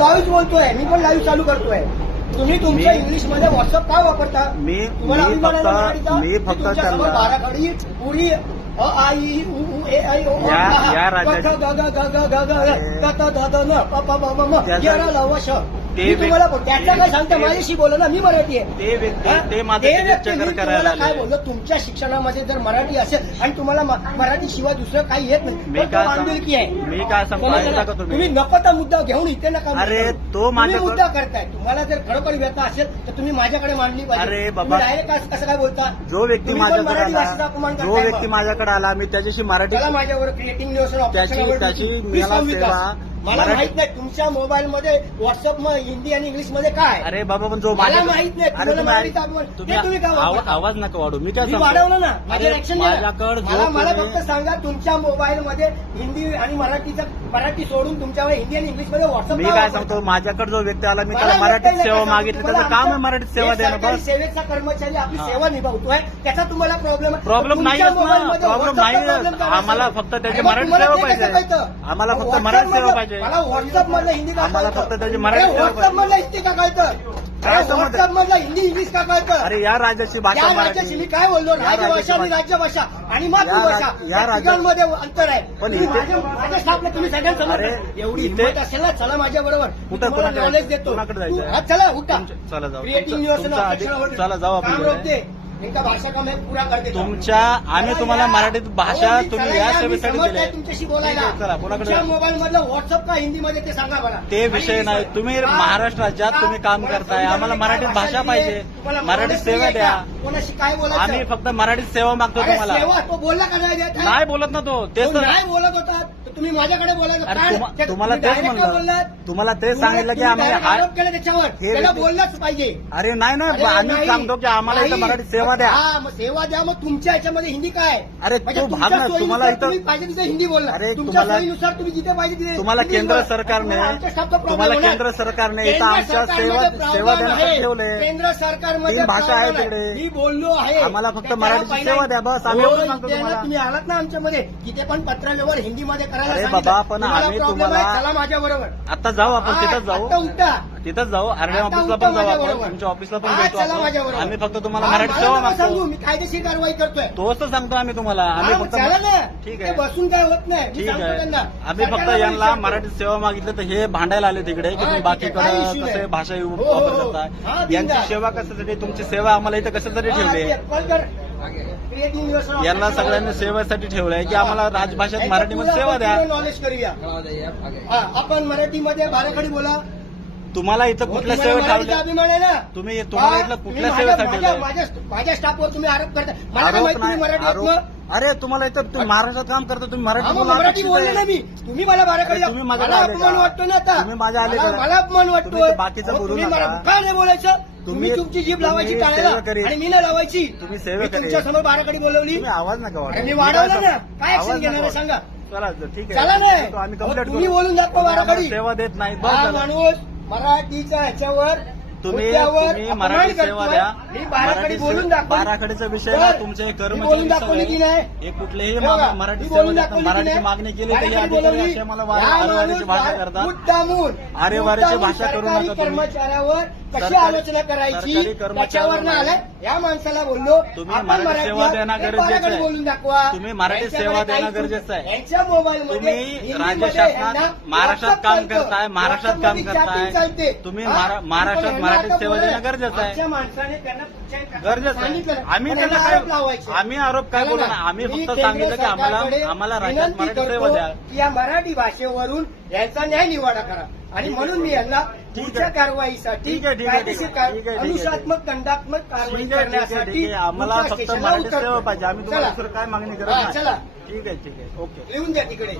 Live बोलतोय, मी पण live चालू करतोय. तुम्ही तुमच्या इंग्लिश मध्ये व्हॉट्सअप का वापरता? तुम्हाला अभिमान आहे मराठीचा? मी फक्त तुमच्यासमोर त्यांना- बाराखडी पुरी अ आ इ उ ऊ ए ऐ ओ या राज्याची- ग ग ग ग ग ग ग ग ध ध न प प ब ब म य ल व श. मी तुम्हाला त्याचा काय सांगता? माझ्याशी बोला ना, मी मराठी आहे. ते व्यक्ती ते माझं ते व्यक्ती चक्कर मी करायला तुम्हाला काय आले. बोललो, तुमच्या शिक्षणामध्ये जर मराठी असेल आणि तुम्हाला मराठी शिवाय दुसरं काही येत नाही, मी तर तो काय बांधिलकी आहे. मी काय सांगतो समजलं ऐकता ना? का तुम्ही तुम्ही? नको तो मुद्दा घेऊन इथे नका. अरे, तो तुम्ही माझ्याकडे- मुद्दा करताय. तुम्हाला जर खरोखर व्यथा असेल तर तुम्ही माझ्याकडे मांडली पाहिजे. अरे बाबा, डायरेक्ट कसं काय बोलता? जो व्यक्ती तुम्ही पण माझ्याकडे मराठी भाषेचा आला, अपमान जो करताय व्यक्ती मग. माझ्याकडे आला, मी त्याच्याशी मराठी त्याला माझ्यावर क्रिएटिंग न्यूज त्याची मला सेवा मला मराठी- माहित नाही तुमच्या मोबाईल मध्ये व्हॉट्सअप हिंदी आणि इंग्लिश मध्ये काय. अरे बाबा, पण जो मला माझ्या- माहित नाही. अरे तुम्हाला मराठीचा अपमान- तुम्ही ते तुम्ही का वापरता? आवाज नका वाढू. मी काय मी सांगतो? वाढवलं ना, माझ्या अरे, ऍक्शन माझ्याकडे जो मला कोणी- फक्त सांगा, तुमच्या मोबाईल मध्ये हिंदी आणि मराठी सोडून तुमच्यावर हिंदी आणि इंग्लिश मध्ये व्हॉट्सअप मी काय सांगतो, माझ्याकडे जो व्यक्ती आला, मी त्याला मराठीत सेवा मागितली. त्याचं काम आहे मराठीत सेवा देणं. बस सेवेचा कर्मचारी आपली सेवा निभावतोय, त्याचा तुम्हाला प्रॉब्लेम नाही प्रॉब्लेम नाही. आम्हाला फक्त त्याची मराठी सेवा पाहिजे. आम्हाला फक्त मराठी सेवा पाहिजे. मला व्हॉट्सअप मधलं हिंदी का आम्हाला कळतं? फक्त त्याची मराठी सेवा व्हॉट्सअप मधलं हिंदी का कळतं? काय समजलं? व्हॉट्सअप मधलं हिंदी इंग्लिश का कळतं? अरे, या राज्याची भाषा या राज्याची मी मराठी. काय बोललो, या राजभाषा आणि राज्याची राज्यभाषा आणि मातृभाषा या या तिघांमध्ये अंतर आहे. पण तुम्ही इथे- माझ्या स्टाफला तुम्ही सगळ्यांसमोर अरे, एवढी इथे- हिंमत असेल ना, चला माझ्या बरोबर, कुठं- कुणाकडे नॉलेज देतो. कुणाकडे जायचं आहे? हा, चला उठा. चला जाऊ. क्रिएटिंग तुमचा आधी- चला जाऊ आपण काम तिकडे. रोकते. इनका भाषा का मैं पूरा कर देता हूं. तुमच्या आम्ही तुम्हाला मराठीत भाषा हो, मी तुम्ही चला या या, मी सेवेसाठी समर्थ दिली आहे तुमच्याशी बोलायला. चला, कोणाकडे- तुमच्या मोबाईल मधलं व्हॉट्सअप का हिंदी मध्ये ते सांगा मला. ते विषय नाही. तुम्ही महाराष्ट्र राज्यात तुम्ही काम करताय. आम्हाला मराठीत भाषा पाहिजे. मराठीत सेवा द्या. कोणाशी काय बोलायचं? आम्ही फक्त मराठीत सेवा मागतो अरे, तुम्हाला. सेवा तो बोलला का नाही देत? नाही बोलत ना तो. तेच तो तर नाही बोलत होता तर तुम्ही माझ्याकडे बोलायचं अरे, काय? तुम्हाला तुम्ही तेच direct का म्हणलं. बोललात? तुम्हाला तेच सांगितलं की तुम्ही आम्ही direct आरोप केला त्याच्यावर. हे त्याला व्यक्ती- बोललाच पाहिजे. अरे नाही ना, अरे, आम्ही नाही. सांगतो की आम्हाला इथं नाही. मराठीत सेवा द्या. हा, मग सेवा द्या. मग तुमच्या याच्यामध्ये हिंदी काय? अरे, म्हणजे तो भाग तुमच्या ना, सोयीनुसार तुम्हाला इथं- तुम्ही पाहिजे तिथे हिंदी बोलला. अरे, तुमच्या तुम्हाला- सोयीनुसार तुम्ही जिथे पाहिजे तिथे तुम्हाला हिंदी केंद्र बोला. सरकारने आमच्या स्टाफचा problem तुम्हाला होणार. केंद्र सरकारने इथं केंद्र आमच्या सरकारमध्ये सेवा problem देण्यासाठी आहे. ठेवले. केंद्र सरकारमध्ये तीन भाषा आहे problem तिकडे. मी बोललो आहे. आम्हाला फक्त त्याच्याला मराठीची पहिला- सेवा द्या, बस. आम्ही हो, एवढं सांगतो इथे ना तुम्हाला. तुम्ही आलात ना आमच्यामध्ये, तिथे पण पत्र व्यवहार हिंदीमध्ये करायला अरे सांगितलं. बाबा, पण तुम्हाला आम्ही problem आहे, तुम्हाला- चला माझ्या बरोबर. आता जाऊ आपण, तिथंच आता जाऊ. उठा. तिथंच जाऊ. आरडे आता ऑफिसला उठा पण जाऊ माझ्या आपण. बरोबर. तुमच्या ऑफिसला पण हा, भेटू चला आपण. माझ्या बरोबर. आम्ही फक्त तुम्हाला हा, मराठी मला सेवा नका सांगू, मागतो. मी कायदेशीर कारवाई करतोय. तोच तर सांगतो आम्ही तुम्हाला. आम्ही हा, मग फक्त चला ना. ठीक ते आहे. बसून काय होत नाही. मी ठीक सांगतो आहे. त्यांना. आम्ही फक्त सरकारला यांना विचारतो. मराठीत सेवा मागितली तर हे भांडायला आले तिकडे की हा, तुम्ही ठीक आहे. काही बाकीकडे issue कसे नाही. भाषा हो, वापर हो. हा, करताय. बिनधास्त. यांची सेवा कशासाठी, तुमची सेवा आम्हाला इथं कशासाठी ठेवली आहे? कॉल कर. Creating yourself. यांना सगळ्यांनी सेवेसाठी ठेवलंय की आम्हाला राजभाषेत मराठीमध्ये सेवा द्या. नॉलेज करूया. हा, आपण मराठीमध्ये बाराखडी बोला. तुम्हाला इथं कुठल्या सेवेत मराठीचा ठेवलं? अभिमान आहे ना. तुम्हाला हा, इथलं तुम्ही कुठल्या माझ्या- सेवेसाठी माझ्या- ठेवलंय? माझ्या- माझ्या स्टाफवर तुम्ही आरोप करता. मला काय आरोप माहिती तुम्ही नाही, मराठी आहेत आरोप. मग? अरे, तुम्हाला इथं तुम्ही महाराष्ट्रात काम करता, तुम्ही हा, मराठी मग बोला. मराठी बोलले ना मी. तुम्ही मला बाराखडी अरे, तुम्ही माझ्याकडे मला आले अपमान का? वाटतो ना आता. तुम्ही माझ्या आले का? मला अपमान तुम्ही वाटतोय. ते बाकीचं अहो, बोलू तुम्ही नका. काय नाही बोलायचं? तुम्ही तुम्ही- तुमची जीभ लावायची तुम्ही टाळायला सेवा करीत. आणि मी नाही लावायची. तुम्ही सेवा मी करीत. तुमच्या समोर बाराखडी बोलवली. तुम्ही आवाज नका अरे, मी वाढवू. वाढवलं ना. आवाज काय ऍक्शन नका घेणार आहे वाढवू. सांगा. चला ठीक चला आहे. नाही. आम्ही अहो, कंप्लेंट तुम्ही करू. बोलून दाखवा तुम्ही आम्हाला बाराखडी. सेवा देत नाहीत. बस हा झालं. माणूस मराठीच्या ह्याच्यावर तुम्ही मुद्द्यावर तुम्ही अपमान मराठी करतोय. सेवा द्या. मी बाराखडी बोलून दाखवली. बाराखडीचा विषय ना, तर तुमचे मी कर्मचारी बोलून दाखवली की नाही? हे कुठलेही हे बघा, मराठी मी सेवा बोलून देतात. दाखवली की मराठीची नाही? मागणी केली तर बाराखडी हे अधिकारी बोलवली. असे मला या वारवारीची माणूस भाषा करतात. मुद्दामून आरेवारीची भाषा करू नका सरकारी तुम्ही. कर्मचाऱ्यावर कशी सरकारी- आलोचना करायची सरकारी कर्मचाऱ्यावर त्याच्यावर नाही. आलाय. या माणसाला बोललो तुम्ही आपण मराठी सेवा मराठी देणं हे गरजेचं बाराखडी आहे. बोलून दाखवा. तुम्ही मराठी यांच्याकडे सेवा काही देणं गरजेचं आहे. यांच्या मोबाईल तुम्ही राज्य शासनात महाराष्ट्रात काम करताय, महाराष्ट्रात काम करताय. तुम्ही महाराष्ट्रात मराठी सेवा देणं गरजेचं आहे. आमच्या माणसाने त्यांना गरजेचं आहे. आम्ही त्यांना काय आम्ही आरोप काय बोलू ना. आम्ही फक्त सांगितलं की आम्हाला राज्यात मराठी सेवा द्या. या मराठी भाषेवरून यांचा न्याय निवाडा करा आणि म्हणून मी यांना पुढच्या कारवाईसाठी ठीक आहे, ठीक आहे, कायदेशीर ठीक आहे, ठीक आहे. अनुशात्मक दंडात्मक कारवाई ठीक आहे, ठीक आहे, करण्यासाठी ठीक आहे. आम्हाला पुढच्या फक्त स्टेशनला मराठी उतरतो. सेवा पाहिजे. आम्ही तुम्हाला चला. दुसरं काय मागणी करत हा, नाही. चला ठीक आहे, ठीक आहे. ओके. लिहून द्या तिकडे.